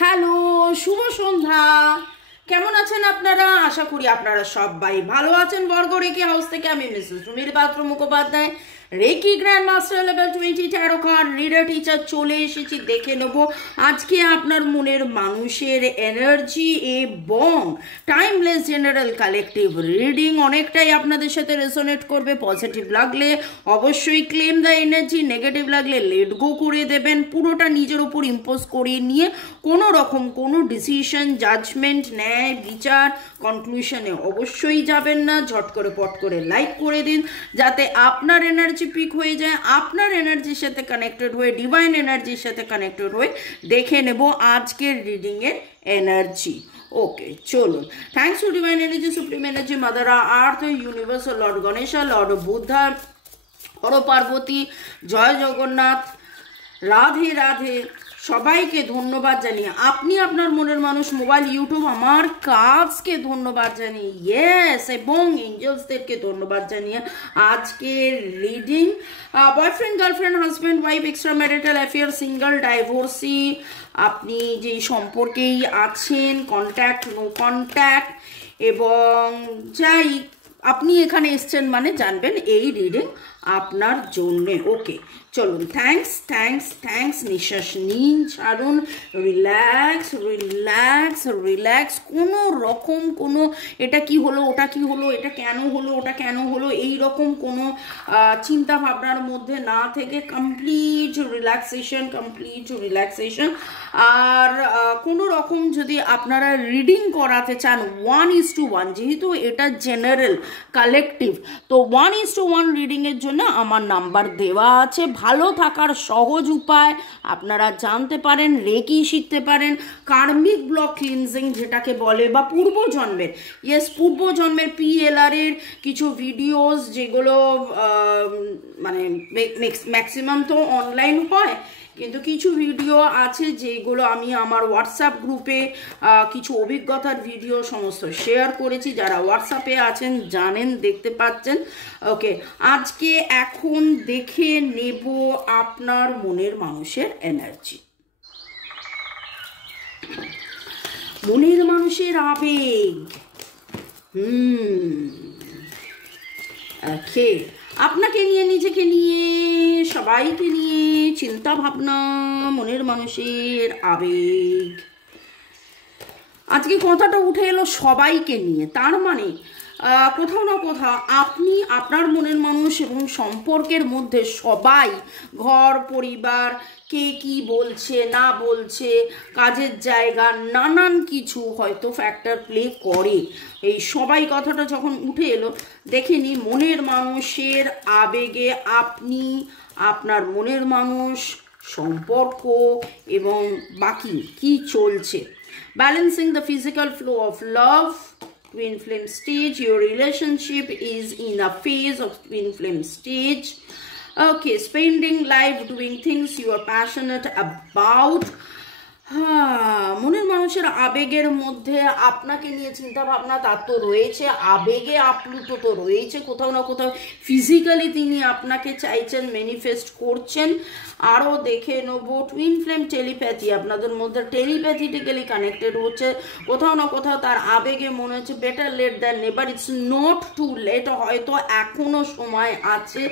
Hello, শুভ সন্ধ্যা। কেমন আছেন আপনারা? আশা করি আপনারা সবাই ভালো আছেন। বর্গ রেকি হাউস থেকে আমি Mrs Sunil Patra Mukhopadhyay, reiki grand master level 20 tarot card reader teacher চলে এসেছি। দেখে নেব আজকে আপনার মনের মানুষের এনার্জি এবং টাইমলেস জেনারেল কালেকটিভ রিডিং অনেকটাই আপনাদের সাথে রেজোনেট করবে। পজিটিভ লাগলে অবশ্যই ক্লেম দ্য এনার্জি, নেগেটিভ লাগলে লেট গো করে দেবেন। পুরোটা নিজের উপর ইম্পোজ করিয়ে নিয়ে কোনো রকম কোনো ডিসিশন, জাজমেন্ট, ন্যায় বিচার, কনক্লুশনে অবশ্যই যাবেন না। ঝট করে পট করে লাইক করে দিন যাতে আপনার এনার্জি পিক হয়ে যায়। আপনার এনার্জির সাথে কানেক্টেড হয়ে, ডিভাইন এনার্জির সাথে কানেক্টেড হয়ে দেখে নেব আজকের রিডিংয়ের এনার্জি। ওকে, চলুন। Thanks to divine energy, supreme energy, mother earth, universe, lord Ganesha, lord Buddha, Har Parvati, জয় জগন্নাথ, রাধে রাধে। সবাইকে ধন্যবাদ জানিয়ে আপনি আপনার মনের মানুষ মোবাইল, ইউটিউব, আমার কাজকে ধন্যবাদ জানিয়ে, ইয়েস, এবং এঞ্জেলসদেরকে ধন্যবাদ জানিয়ে আজকের reading boyfriend, girlfriend, husband, wife, extra marital affair, single, divorcee, আপনি যেই সম্পর্কেই আছেন, কন্ট্যাক্ট, নো কন্ট্যাক্ট, এবং যাই আপনি এখানে এসছেন মানে জানবেন এই রিডিং আপনার জন্যে। ওকে, চলুন। Thanks thanks thanks. নিঃশ্বাস নিন, ছাড়ুন, রিল্যাক্স রিল্যাক্স রিল্যাক্স। কোনো রকম কোনো এটা কি হলো, ওটা কি হলো, এটা কেন হলো, ওটা কেন হলো, এই রকম কোনো চিন্তা ভাবনার মধ্যে না থেকে কমপ্লিট রিল্যাক্সেশন, কমপ্লিট রিল্যাক্সেশন। আর কোনো রকম যদি আপনারা রিডিং করাতে চান 1:1, যেহেতু এটা জেনারেল কালেকটিভ, তো 1:1 রিডিংয়ের জন্য আমার নাম্বার দেওয়া আছে। ভালো থাকার সহজ উপায় আপনারা জানতে পারেন, রেকি শিখতে পারেন, কার্মিক ব্লক ক্লিনজিং যেটাকে বলে, বা পূর্বজন্মের, ইয়েস, পূর্বজন্মের PLR এর কিছু ভিডিওস যেগুলো মানে ম্যাক্সিমাম তো অনলাইন হয়, কিন্তু কিছু ভিডিও আছে যেগুলো আমি আমার হোয়াটসঅ্যাপ গ্রুপে কিছু অভিজ্ঞতার ভিডিও সমস্ত শেয়ার করেছি। যারা হোয়াটসঅ্যাপে আছেন জানেন, দেখতে পাচ্ছেন। ওকে, আজকে এখন দেখে নেব আপনার মনের মানুষের এনার্জি, মনের মানুষের আবেগ। ওকে, আপনাকে নিয়ে, নিজেকে নিয়ে, সবাইকে নিয়ে চিন্তা ভাবনা, মনের মানুষের আবেগ। আজকে কথাটা উঠে এলো সবাইকে নিয়ে, তার মানে কোথাও না কোথাও আপনি, আপনার মনের মানুষ এবং সম্পর্কের মধ্যে সবাই, ঘর পরিবার, কে কি বলছে না বলছে, কাজের জায়গা, নানান কিছু হয়তো ফ্যাক্টর প্লে করে। এই সবাই কথাটা যখন উঠে এলো, দেখে নি মনের মানুষের আবেগে আপনি, আপনার মনের মানুষ, সম্পর্ক এবং বাকি কি চলছে। Balancing the physical flow of love, twin flame stage. Your relationship is in a phase of twin flame stage. Okay, spending life doing things you are passionate about. মনের মানুষের আবেগের মধ্যে আপনাকে নিয়ে চিন্তা ভাবনা তার তো রয়েছে, আবেগে আপ্লুত তো রয়েছে, কোথাও না কোথাও ফিজিক্যালি তিনি আপনাকে চাইছেন, ম্যানিফেস্ট করছেন। আরও দেখে নেবো টুইন ফ্লেম টেলিপ্যাথি, আপনাদের মধ্যে টেলিপ্যাথিটিক্যালি কানেক্টেড হচ্ছে। কোথাও না কোথাও তার আবেগে মনে হচ্ছে better late than never, it's not too late, হয়তো এখনও সময় আছে,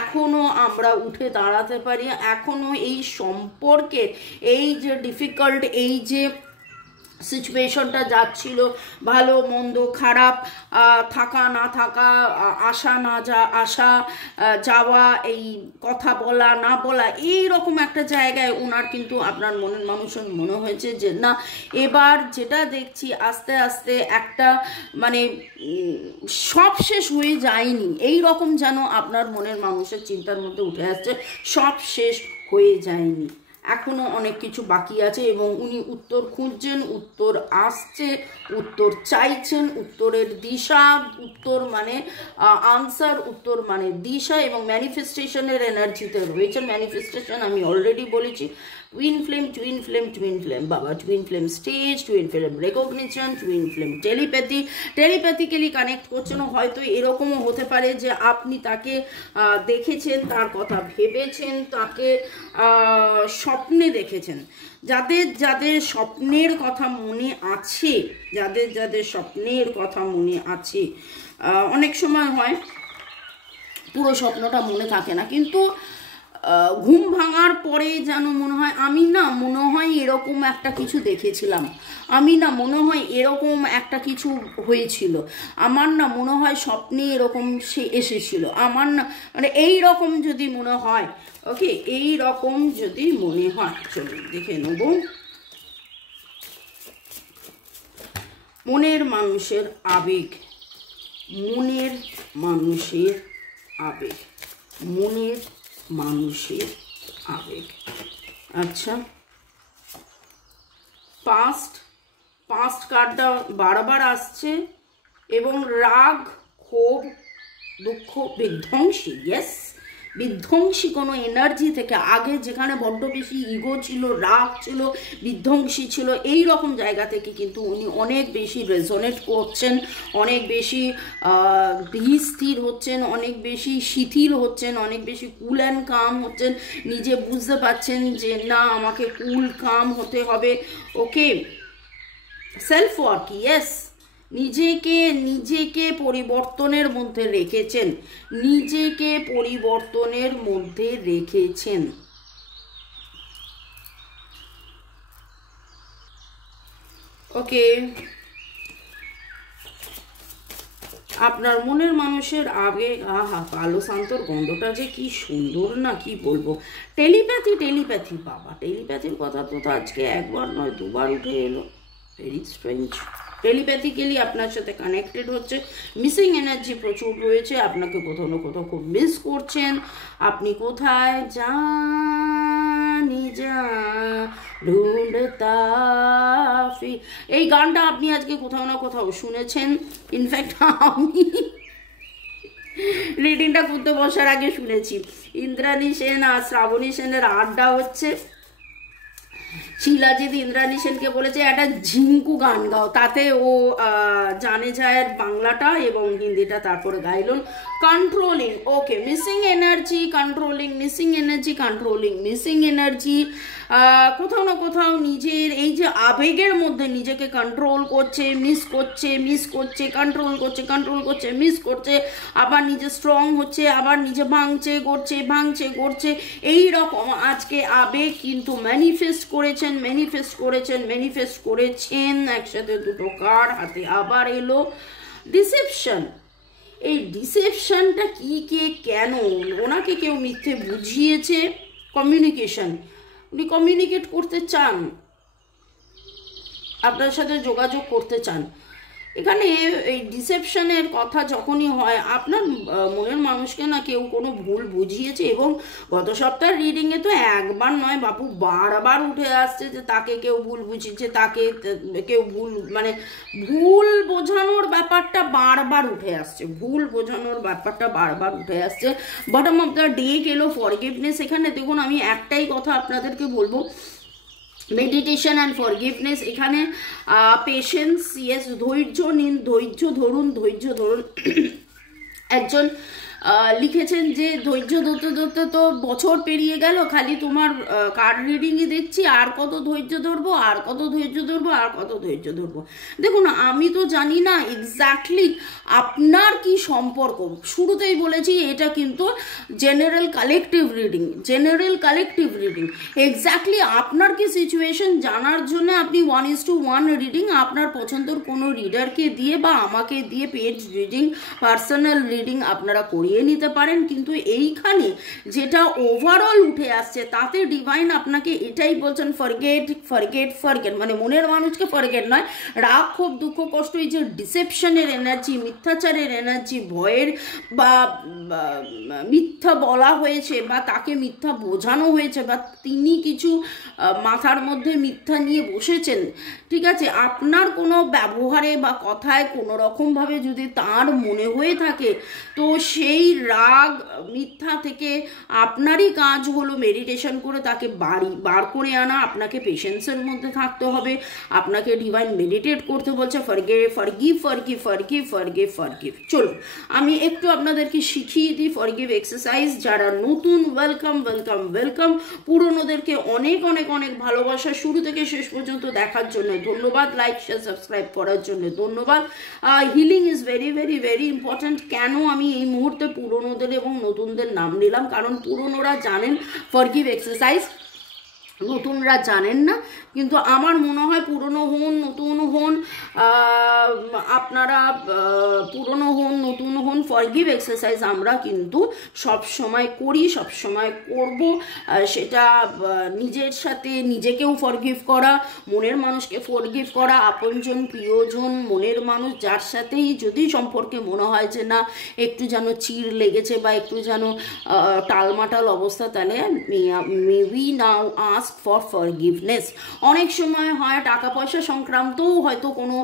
এখনও আমরা উঠে দাঁড়াতে পারি, এখনও এই সম্পর্কে এই যে ডিফিকাল্ট, এই যে সিচুয়েশনটা যাচ্ছিল, ভালো মন্দ খারাপ, থাকা না থাকা, আসা না আসা, যাওয়া, এই কথা বলা না বলা, এই রকম একটা জায়গায় ওনার কিন্তু আপনার মনের মানুষের মনে হয়েছে যে না, এবার যেটা দেখছি আস্তে আস্তে একটা মানে সব শেষ হয়ে যায়নি, এই রকম যেন আপনার মনের মানুষের চিন্তার মধ্যে উঠে আসছে, সব শেষ হয়ে যায়নি, এখনো অনেক কিছু বাকি আছে। এবং উনি উত্তর খুঁজছেন, উত্তর আসছে, উত্তর চাইছেন, উত্তরের দিশা, উত্তর মানে আনসার, উত্তর মানে দিশা, এবং ম্যানিফেস্টেশনের এনার্জিতে রয়েছে। ম্যানিফেস্টেশন আমি অলরেডি বলেছি, টুইন ফ্লেম বাবা, twin flame stage, twin flame recognition, twin flame telepathically connect করছেন। হয়তো এরকমও হতে পারে যে আপনি তাকে দেখেছেন, তার কথা ভেবেছেন, তাকে স্বপ্নে দেখেছেন। যাদের যাদের স্বপ্নের কথা মনে আছে, যাদের যাদের স্বপ্নের কথা মনে আছে, অনেক সময় হয় পুরো স্বপ্নটা মনে থাকে না, কিন্তু ঘুম ভাঙার পরে যেন মনে হয় আমি না মনে হয় এরকম একটা কিছু দেখেছিলাম, আমি না মনে হয় এরকম একটা কিছু হয়েছিল, আমার না মনে হয় স্বপ্নে এরকম সে এসেছিল, আমার না মানে এই রকম যদি মনে হয়, ওকে, এই রকম যদি মনে হয়, চলুন দেখে নেব। মনের মানুষের আবেগ, মনের মানুষের আবেগ, মনের মানুষের আবেগ। আচ্ছা, পাস্ট কার্ডটা বারবার আসছে এবং রাগ, ক্ষোভ, দুঃখ, বিধ্বংসী, ইয়েস, বিধ্বংসী কোনো এনার্জি থেকে, আগে যেখানে বড্ড বেশি ইগো ছিল, রাগ ছিল, বিধ্বংসী ছিল, এই রকম জায়গা থেকে কিন্তু উনি অনেক বেশি রেজোনেট করছেন, অনেক বেশি স্থির হচ্ছেন, অনেক বেশি শিথিল হচ্ছেন, অনেক বেশি কুল অ্যান্ড কাম হচ্ছেন, নিজে বুঝতে পারছেন যে না আমাকে কুল কাম হতে হবে। ওকে, সেলফ ওয়ার্ক, ইয়েস, নিজেকে পরিবর্তনের মধ্যে রেখেছেন, নিজেকে পরিবর্তনের মধ্যে রেখেছেন। ওকে, আপনার মনের মানুষের আবেগ, আহা কালো শান্তর গন্ধটা যে কি সুন্দর না, কি বলবো। টেলিপ্যাথি বাবা, টেলিপ্যাথির কথা তো আজকে একবার নয় দুবার উঠে এলো, ভেরি স্ট্রেঞ্জ। টেলিপ্যাথিক্যালি আপনার সাথে কানেক্টেড হচ্ছে, মিসিং এনার্জি প্রচুর রয়েছে, আপনাকে কোথাও না কোথাও খুব মিস করছেন, আপনি কোথায় জানি যা ঢুঁড়তা ফি, এই গানটা আপনি আজকে কোথাও না কোথাও শুনেছেন। ইনফ্যাক্ট আমি রিডিংটা করতে বসার আগে শুনেছি, ইন্দ্রাণী সেন আর শ্রাবণী সেনের আড্ডা হচ্ছে, শিলাজিৎ ইন্দ্রাণী সেনকে বলেছে একটা ঝিঙ্কু গান গাও, তাতে ও জানে যায় বাংলাটা এবং হিন্দিটা, তারপরে গাইলুন controlling. Okay, missing energy, controlling, missing energy, controlling, missing energy, কোথাও না কোথাও নিজের এই যে আবেগের মধ্যে নিজেকে কন্ট্রোল করছে, মিস করছে, কন্ট্রোল করছে, মিস করছে, আবার নিজে স্ট্রং হচ্ছে, আবার নিজে ভাঙছে গড়ছে, এই রকম আজকে আবেগ কিন্তু ম্যানিফেস্ট করেছেন। একসাথে দুটো কার্ড হাতে আবার এলো, ডিসেপশন। এই ডিসেপশনটা কি, কে, কেন, ওনাকে কেউ মিথ্যে বুঝিয়েছে, কমিউনিকেশন, উনি কমিউনিকেট করতে চান, আপনার সাথে যোগাযোগ করতে চান। এখানে এই ডিসেপশনের কথা যখনই হয়, আপনার মনের মানুষকে না কেউ কোনো ভুল বুঝিয়েছে, এবং গত সপ্তাহের রিডিংয়ে তো একবার নয় বাপু বারবার উঠে আসছে যে তাকে কেউ ভুল বুঝিয়েছে, তাকে কেউ ভুল বোঝানোর ব্যাপারটা বারবার উঠে আসছে, বটম অফ দ্য ডে গেলো ফরগিভনেস। এখানে দেখুন আমি একটাই কথা আপনাদেরকে বলবো, মেডিটেশন অ্যান্ড ফরগিভনেস, এখানে পেশেন্স, ইয়েস, ধৈর্য নিন, ধৈর্য ধরুন। একজন লিখেছেন যে ধৈর্য ধরতে তো বছর পেরিয়ে গেল, খালি তোমার কার্ড রিডিংই দেখছি, আর কত ধৈর্য ধরবো। দেখুন আমি তো জানি না এক্স্যাক্টলি আপনার কি সম্পর্ক, শুরুতেই বলেছি এটা কিন্তু জেনারেল কালেকটিভ রিডিং, এক্স্যাক্টলি আপনার কি সিচুয়েশন জানার জন্য আপনি 1:1 রিডিং আপনার পছন্দের কোনো রিডারকে দিয়ে বা আমাকে দিয়ে পেড রিডিং, পার্সোনাল রিডিং আপনারা করিয়ে নিতে পারেন। কিন্তু এইখানে যেটা ওভারঅল উঠে আসছে তাতে ডিভাইন আপনাকে এটাই বলছেন, ফরগেট, মানে মনের মানুষকে ফরগেট নয়, রাগ, ক্ষোভ, দুঃখ, কষ্ট, এই যে ডিসেপশনের এনার্জি, মিথ্যাচারের এনার্জি, ভয়ের বা মিথ্যা বলা হয়েছে বা তাকে মিথ্যা বোঝানো হয়েছে বা তিনি কিছু মাথার মধ্যে মিথ্যা নিয়ে বসেছেন, ঠিক আছে, আপনার কোনো ব্যবহারে বা কথায় কোনো রকমভাবে যদি তার মনে হয়ে থাকে, তো সেই এই রাগ মিথ্যা থেকে আপনারই কাজ হলো মেডিটেশন করে তাকে বার করে আনা। আপনাকে পেশেন্সের মধ্যে থাকতে হবে, আপনাকে ডিভাইন মেডিটেট করতে বলছে, ফরগিভ। চলুন আমি একটু আপনাদেরকে শিখিয়ে দিই ফরগিভ এক্সারসাইজ। যারা নতুন ওয়েলকাম, পুরনোদেরকে অনেক অনেক অনেক ভালোবাসা। শুরু থেকে শেষ পর্যন্ত দেখার জন্য ধন্যবাদ, লাইক শেয়ার সাবস্ক্রাইব করার জন্য ধন্যবাদ। Healing is very very very important. কেন আমি এই মুহূর্তে পুরনোদের এবং নতুনদের নাম নিলাম, কারণ পুরনোরা জানেন ফরগিভ এক্সারসাইজ, নতুনরা জানেন না। কিন্তু আমার মনে হয় পুরনো হন নতুন হন, আপনারা পুরনো হন নতুন হন, ফরগিভ এক্সারসাইজ আমরা কিন্তু সব সময় করি, সব সময় করব। সেটা নিজের সাথে নিজেকেও ফরগিভ করা, মনের মানুষকে ফরগিভ করা, আপনজন প্রিয়জন মনের মানুষ যার সাথেই যদি সম্পর্কে মনে হয় যে না একটু যেন চিড় লেগেছে বা একটু যেন টালমাটাল অবস্থা, তাহলে we now ask for forgiveness. অনেক সময় হয় টাকা পয়সা সংক্রান্তও হয়তো কোনো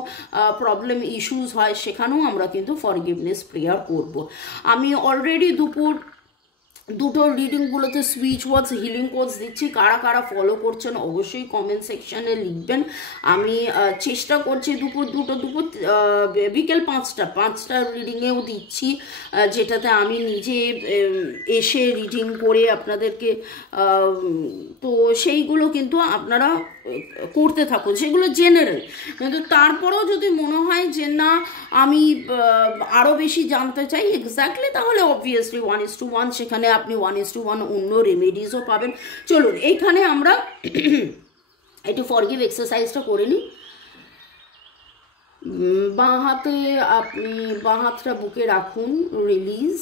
প্রবলেম ইস্যুস হয়, সেখানেও আমরা কিন্তু ফরগিভনেস প্রেয়ার করব। আমি অলরেডি দুটো রিডিংগুলোতে সুইচ ওয়ার্ডস হিলিং কোডস দিচ্ছি। কারা কারা ফলো করছেন অবশ্যই কমেন্ট সেকশানে লিখবেন। আমি চেষ্টা করছি দুপুর বিকেল 5টা রিডিংয়েও দিচ্ছি, যেটাতে আমি নিজে এসে রিডিং করে আপনাদেরকে, তো সেইগুলো কিন্তু আপনারা করতে থাকুন, সেগুলো জেনারেল। কিন্তু তারপরেও যদি মনে হয় যে না আমি আরও বেশি জানতে চাই এক্স্যাক্টলি, তাহলে অবভিয়াসলি 1:1 সেখানে আপনি 1:1 অন্য রেমেডিসও পাবেন। চলুন এইখানে আমরা একটু ফরগিভ এক্সারসাইজটা করে নিই। বাঁ হাতে আপনি বাঁ হাতটা বুকে রাখুন, রিলিজ,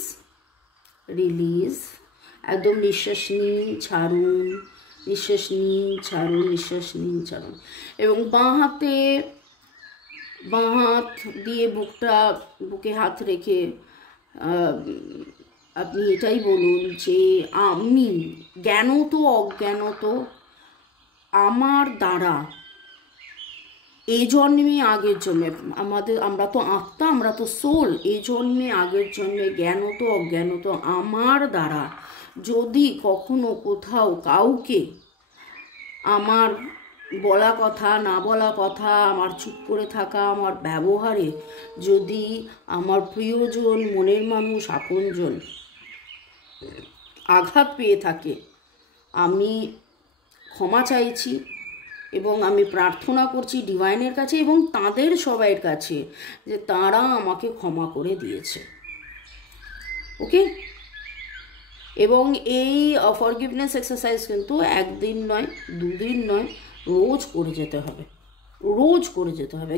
একদম নিঃশ্বাস নিন ছাড়ুন, নিঃশ্বাস নিন ছাড়ুন। এবং বাঁ হাত দিয়ে বুকে হাত রেখে আপনি এটাই বলুন যে আমি জ্ঞানত অজ্ঞানত আমার দ্বারা এই জন্মে আগের জন্মে, আমরা তো আত্মা, আমরা তো সোল, এই জন্মে আগের জন্মে জ্ঞানত অজ্ঞানত আমার দ্বারা যদি কখনো কোথাও কাউকে আমার বলা কথা না বলা কথা, আমার চুপ করে থাকা, আমার ব্যবহারে যদি আমার প্রিয়জন মনের মানুষ আপনজন আঘাত পেয়ে থাকে, আমি ক্ষমা চাইছি এবং আমি প্রার্থনা করছি ডিভাইনের কাছে এবং তাদের সবাইয়ের কাছে যে তারা আমাকে ক্ষমা করে দিয়েছে। ওকে, এবং এই ফরগিভনেস এক্সারসাইজ কিন্তু একদিন নয়, দুদিন নয়, রোজ করে যেতে হবে।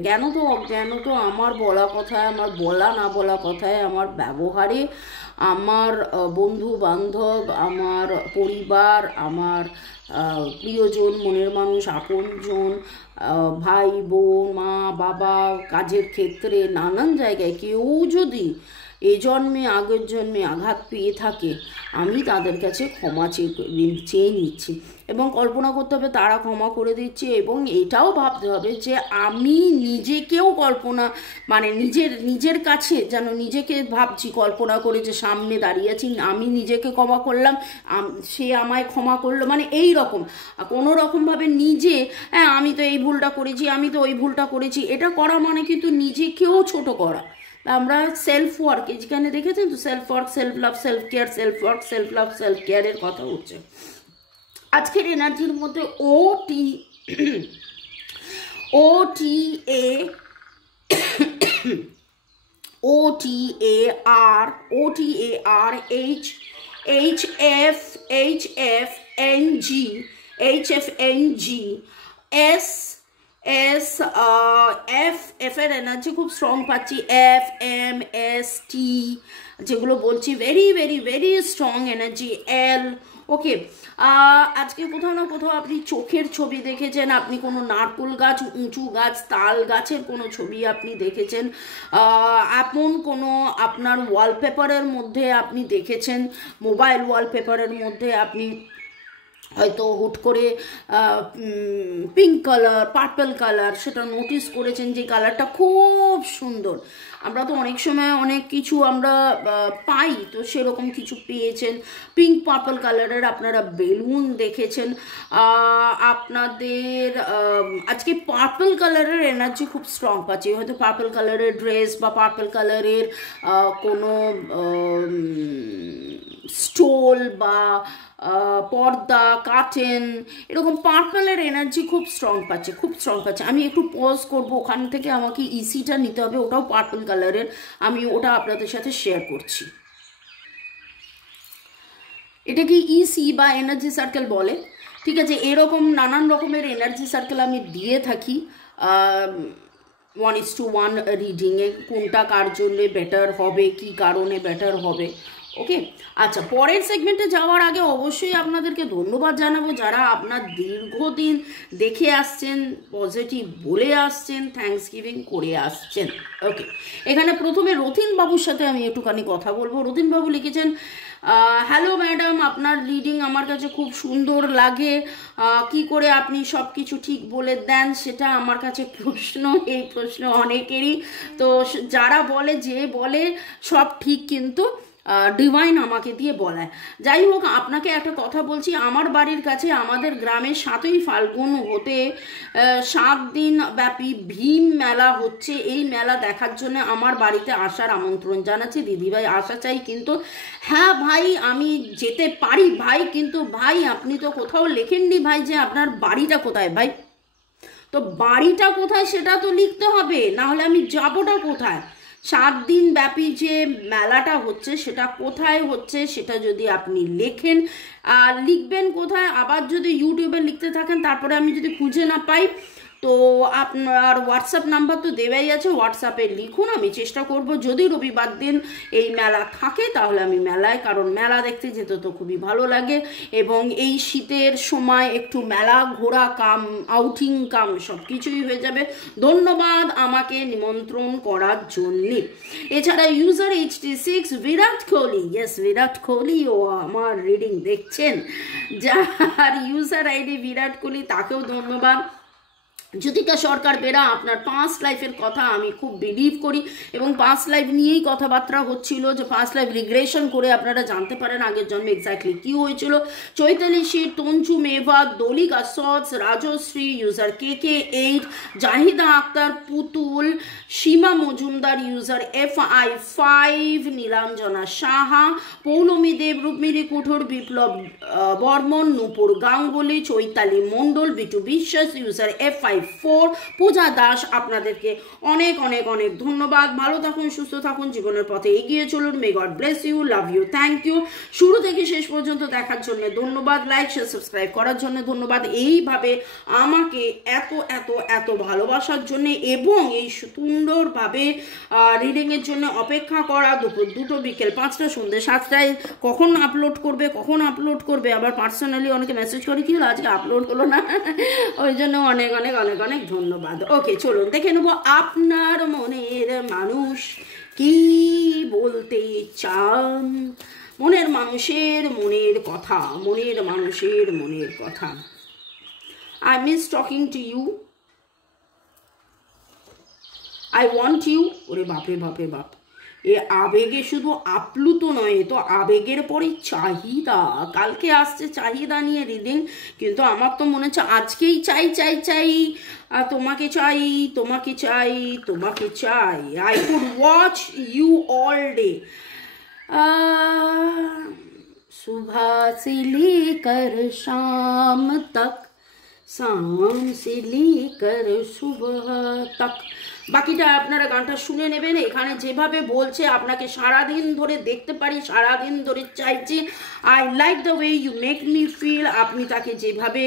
জ্ঞানত অজ্ঞানত আমার বলা কথায়, আমার বলা না বলা কথায়, আমার ব্যবহারে, আমার বন্ধু বান্ধব, আমার পরিবার, আমার প্রিয়জন মনের মানুষ আপনজন, ভাই বোন, মা বাবা, কাজের ক্ষেত্রে, নানান জায়গায় কেউ যদি এ জন্মে আগের জন্মে আঘাত পেয়ে থাকে, আমি তাদের কাছে ক্ষমা চেয়ে নিচ্ছি এবং কল্পনা করতে হবে তারা ক্ষমা করে দিচ্ছে। এবং এটাও ভাবতে হবে যে আমি নিজেকেও নিজের কাছে যেন নিজেকে ভাবছি, কল্পনা করে যে সামনে দাঁড়িয়ে আছি, আমি নিজেকে ক্ষমা করলাম, সে আমায় ক্ষমা করলো, এই রকম কোনো রকমভাবে নিজে আমি তো এই ভুলটা করেছি, আমি তো ওই ভুলটা করেছি, এটা করা মানে কিন্তু নিজেকেও ছোট করা। আমরা সেলফ ওয়ার্ক, যেখানে দেখেছেন তো self work, self love, self care, self work, self love, self কেয়ারের কথা হচ্ছে। আজকের এনার্জির মধ্যে এফ এর এনার্জি খুব স্ট্রং পাচ্ছি, FMST যেগুলো বলছি very very very strong energy, L। ওকে, আজকে কোথাও না কোথাও আপনি চোখের ছবি দেখেছেন, আপনি কোনো নারকেল গাছ, উঁচু গাছ, তাল গাছের কোনো ছবি আপনি দেখেছেন, আপন কোনো আপনার ওয়ালপেপারের মধ্যে আপনি দেখেছেন, মোবাইল ওয়ালপেপারের মধ্যে আপনি হয়তো হুট করে পিঙ্ক কালার, পার্পল কালার সেটা নোটিস করেছেন যে কালারটা খুব সুন্দর। আমরা তো অনেক সময় অনেক কিছু আমরা পাই, তো সেরকম কিছু পেয়েছেন। পিঙ্ক পার্পল কালারের আপনারা বেলুন দেখেছেন। আপনাদের আজকে পার্পল কালারের এনার্জি খুব স্ট্রং পাচ্ছি। হয়তো পার্পল কালারের ড্রেস বা পার্পল কালারের কোনো স্টোল বা পর্দা, কার্টেন, এরকম পার্পলের এনার্জি খুব স্ট্রং পাচ্ছে, খুব স্ট্রং পাচ্ছে। আমি একটু পজ করবো, ওখান থেকে আমাকে ইসিটা নিতে হবে, ওটাও পার্পল কালারের, আমি ওটা আপনাদের সাথে শেয়ার করছি। এটাকে ইসি বা এনার্জি সার্কেল বলে, ঠিক আছে। এরকম নানান রকমের এনার্জি সার্কেল আমি দিয়ে থাকি 1:1 রিডিংয়ে, কোনটা কার জন্যে বেটার হবে, কি কারণে বেটার হবে। ওকে, আচ্ছা, পরের সেগমেন্টে যাওয়ার আগে অবশ্যই আপনাদেরকে ধন্যবাদ জানাবো যারা আপনার দীর্ঘদিন দেখে আসছেন, পজিটিভ বলে আসছেন, থ্যাঙ্কস গিভিং করে আসছেন। ওকে, এখানে প্রথমে রথিন বাবুর সাথে আমি একটুখানি কথা বলবো। রথিন বাবু লিখেছেন, হ্যালো ম্যাডাম, আপনার রিডিং আমার কাছে খুব সুন্দর লাগে, কি করে আপনি সব কিছু ঠিক বলে দেন সেটা আমার কাছে প্রশ্ন। এই প্রশ্ন অনেকেরই, তো যারা বলে যে বলে সব ঠিক কিন্তু ডিভাইন আমাকে দিয়ে বলায়। যাই হোক, আপনাকে একটা কথা বলছি, আমার বাড়ির কাছে আমাদের গ্রামে 7ই ফাল্গুন হতে 7 দিন ব্যাপী ভীম মেলা হচ্ছে। এই মেলা দেখার জন্য আমার বাড়িতে আসার আমন্ত্রণ জানাচ্ছি। দিদিভাই আসা চাই কিন্তু। হ্যাঁ ভাই, আমি যেতে পারি ভাই, কিন্তু ভাই আপনি তো কোথাও লেখেননি ভাই যে আপনার বাড়িটা কোথায় ভাই। তো বাড়িটা কোথায় সেটা তো লিখতে হবে, না হলে আমি যাবোটা কোথায়। 7 দিন ব্যাপী যে মেলাটা হচ্ছে সেটা কোথায় হচ্ছে সেটা যদি আপনি লেখেন, আর লিখবেন কোথায়, আবার যদি ইউটিউবে লিখতে থাকেন তারপরে আমি যদি খুঁজে না পাই, তো আপনার হোয়াটসঅ্যাপ নাম্বার তো দেওয়াই আছে, হোয়াটসঅ্যাপে লিখুন, আমি চেষ্টা করব যদি রবিবার দিন এই মেলা থাকে তাহলে আমি মেলায়, কারণ মেলা দেখতে যেতে তো খুবই ভালো লাগে, এবং এই শীতের সময় একটু মেলা ঘোরা কাম, আউটিং কাম সব কিছুই হয়ে যাবে। ধন্যবাদ আমাকে নিমন্ত্রণ করার জন্যে। এছাড়া user HT6 Virat Kohli, yes Virat Kohli ও আমার রিডিং দেখছেন, যার ইউজার আইডি বিরাট কোহলি, তাকেও ধন্যবাদ। জ্যোতিকা সরকার বেরা, আপনার পাস্ট লাইফের কথা আমি খুব বিলিভ করি, এবং পাস্ট লাইফ নিয়েই কথাবার্তা হচ্ছিল, যে পাস্ট লাইফ রিগ্রেশন করে আপনারা জানতে পারেন আগের জন্মে এক্স্যাক্টলি কী হয়েছিল। চৈতালি শীত, তঞ্চু মেভা, দলিকা sorts, Rajshri, user KK8, Zahida Akter, পুতুল, সীমা মজুমদার, ইউজার FI5, নীলাঞ্জনা সাহা, পৌলমী দেব, রুক্মিণী কুঠুর, বিপ্লব বর্মন, নূপুর গাঙ্গুলি, চৈতালি মণ্ডল, বিটু বিশ্বাস, ইউজার FI4, পূজা দাস, আপনাদেরকে অনেক অনেক অনেক ধন্যবাদ। ভালো থাকুন, সুস্থ থাকুন, জীবনের পথে এগিয়ে চলুন। May God bless you, love you, thank you. শুরু থেকে শেষ পর্যন্ত দেখার জন্য ধন্যবাদ, লাইক শেয়ার সাবস্ক্রাইব করার জন্য ধন্যবাদ, এইভাবে আমাকে এত এত এত ভালোবাসার জন্য, এবং এই সুন্দরভাবে রিডিংয়ের জন্য অপেক্ষা করা। দুপুর 2টো, বিকেল 5টা, সন্ধ্যে 7টায় কখন আপলোড করবে, আবার পার্সোনালি অনেকে মেসেজ করে কি হলো আজকে আপলোড হলো না, ওই জন্য অনেক অনেক অনেক অনেক ধন্যবাদ। ওকে, চলুন দেখে নেবো আপনার মনের মানুষ কি বলতে চান, মনের মানুষের মনের কথা, মনের মানুষের মনের কথা। I miss talking to you, I want you। ওরে বাপরে বাপরে বাপ, এ আবেগে শুধু আপ্লুত নয়, তো আবেগের পরে চাহিদা। কালকে আসছে চাহিদা নিয়ে রিডিং, কিন্তু আমার তো মনে হচ্ছে আজকেই চাই চাই চাই, তোমাকে চাই, তোমাকে চাই, তোমাকে চাই। I could watch you all day, सुबह से लेकर शाम तक, शाम से लेकर सुबह तक। বাকিটা আপনারা গানটা শুনে নেবেন। এখানে যেভাবে বলছে আপনাকে সারাদিন ধরে দেখতে পারি, সারাদিন ধরে চাইছি। I like the way you make me feel, আপনি তাকে যেভাবে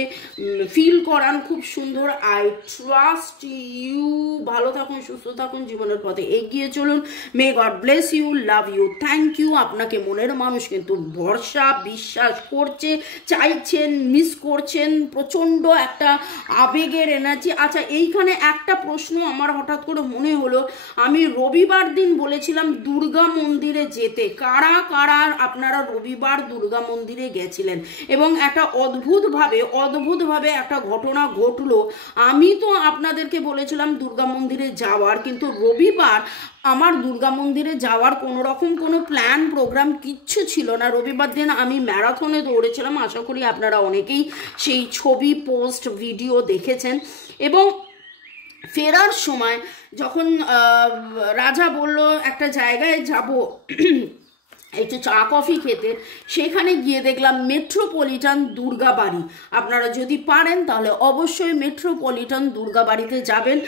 ফিল করান খুব সুন্দর। আই ট্রাস্ট ইউ, ভালো থাকুন, সুস্থ থাকুন, জীবনের পথে এগিয়ে চলুন। May God bless you, love you, thank you. আপনাকে মনের মানুষ কিন্তু ভরসা বিশ্বাস করছে, চাইছেন, মিস করছেন, প্রচণ্ড একটা আবেগের এনার্জি। আচ্ছা, এইখানে একটা প্রশ্ন আমার হঠাৎ করে মনে হলো আমি রবিবার দিন বলেছিলাম দুর্গা মন্দিরে যেতে। কারা কারা আপনারা রবিবার দুর্গা মন্দিরে গেছিলেন? এবং একটা অদ্ভুতভাবে একটা ঘটনা ঘটলো। আমি তো আপনাদেরকে বলেছিলাম দুর্গা মন্দিরে যাওয়ার, কিন্তু রবিবার আমার দুর্গা মন্দিরে যাওয়ার কোনো রকম কোনো প্ল্যান প্রোগ্রাম কিচ্ছু ছিল না। রবিবার দিন আমি ম্যারাথনে দৌড়েছিলাম, আশা করি আপনারা অনেকেই সেই ছবি, পোস্ট, ভিডিও দেখেছেন। এবং ফেরার সময় যখন রাজা বলল একটা জায়গায় যাব একটু চা কফি খেতে, সেখানে গিয়ে দেখলাম মেট্রোপলিটন দুর্গাবাড়ি। আপনারা যদি পারেন তাহলে অবশ্যই মেট্রোপলিটন দুর্গাবাড়িতে যাবেন।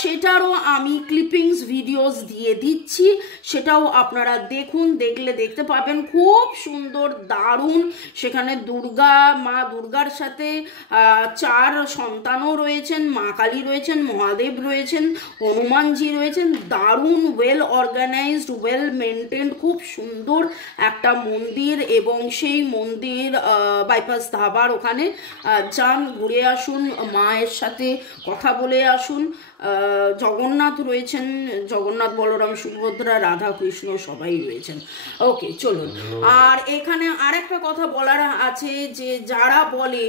সেটারও আমি ক্লিপিংস ভিডিওস দিয়ে দিচ্ছি, সেটাও আপনারা দেখুন, দেখলে দেখতে পাবেন। খুব সুন্দর, দারুণ। সেখানে মা দুর্গার সাথে 4 সন্তানও রয়েছেন, মা কালী রয়েছেন, মহাদেব রয়েছেন, হনুমানজি রয়েছেন। দারুণ, ওয়েল অর্গানাইজড, ওয়েল মেনটেন্ড, খুব সুন্দর একটা মন্দির। এবং সেই মন্দির বাইপাস ধাবার ওখানে যান, ঘুরে আসুন, মায়ের সাথে কথা বলে আসুন। জগন্নাথ রয়েছেন, জগন্নাথ, বলরাম, সুভদ্রা, রাধা কৃষ্ণ সবাই রয়েছেন। ওকে, চলুন। আর এখানে আরেকটা কথা বলার আছে, যে যারা বলে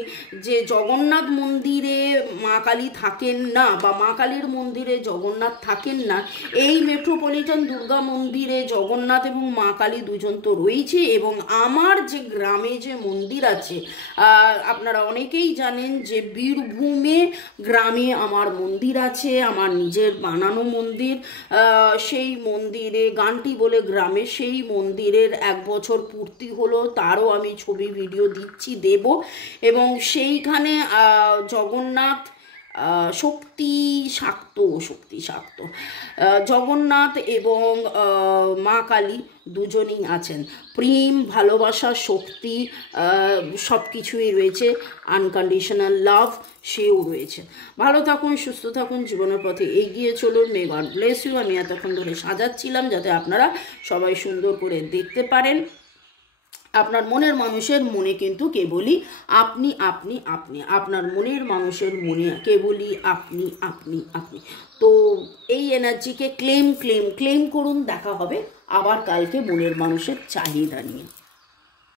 যে জগন্নাথ মন্দিরে মা কালী থাকেন না বা মা কালীর মন্দিরে জগন্নাথ থাকেন না, এই মেট্রোপলিটন দুর্গা মন্দিরে জগন্নাথ এবং মা কালী দুজন তো রয়েছে। এবং আমার যে গ্রামে যে মন্দির আছে, আপনারা অনেকেই জানেন যে বীরভূমে গ্রামে আমার মন্দির আছে, আমার নিজের বানানো মন্দির। সেই মন্দিরে গানটি বলে গ্রামে, সেই মন্দিরের 1 বছর পূর্তি হলো, তারও আমি ছবি ভিডিও দেব। এবং সেইখানে জগন্নাথ শক্তি শাক্ত জগন্নাথ এবং মা কালী দুজনেই আছেন। প্রেম, ভালোবাসা, শক্তি সব কিছুই রয়েছে। আনকন্ডিশনাল লাভ সেও রয়েছে। ভালো থাকুন, সুস্থ থাকুন, জীবনের পথে এগিয়ে চলুন। May God bless you. আমি এতক্ষণ ধরে সাজাচ্ছিলাম যাতে আপনারা সবাই সুন্দর করে দেখতে পারেন। আপনার মনের মানুষের মনে কিন্তু কেবলই আপনি, আপনার মনের মানুষের মনে কেবলই আপনি। তো এই এনার্জিকে ক্লেম করুন। দেখা হবে আবার কালকে মনের মানুষের চাহিদা নিয়ে।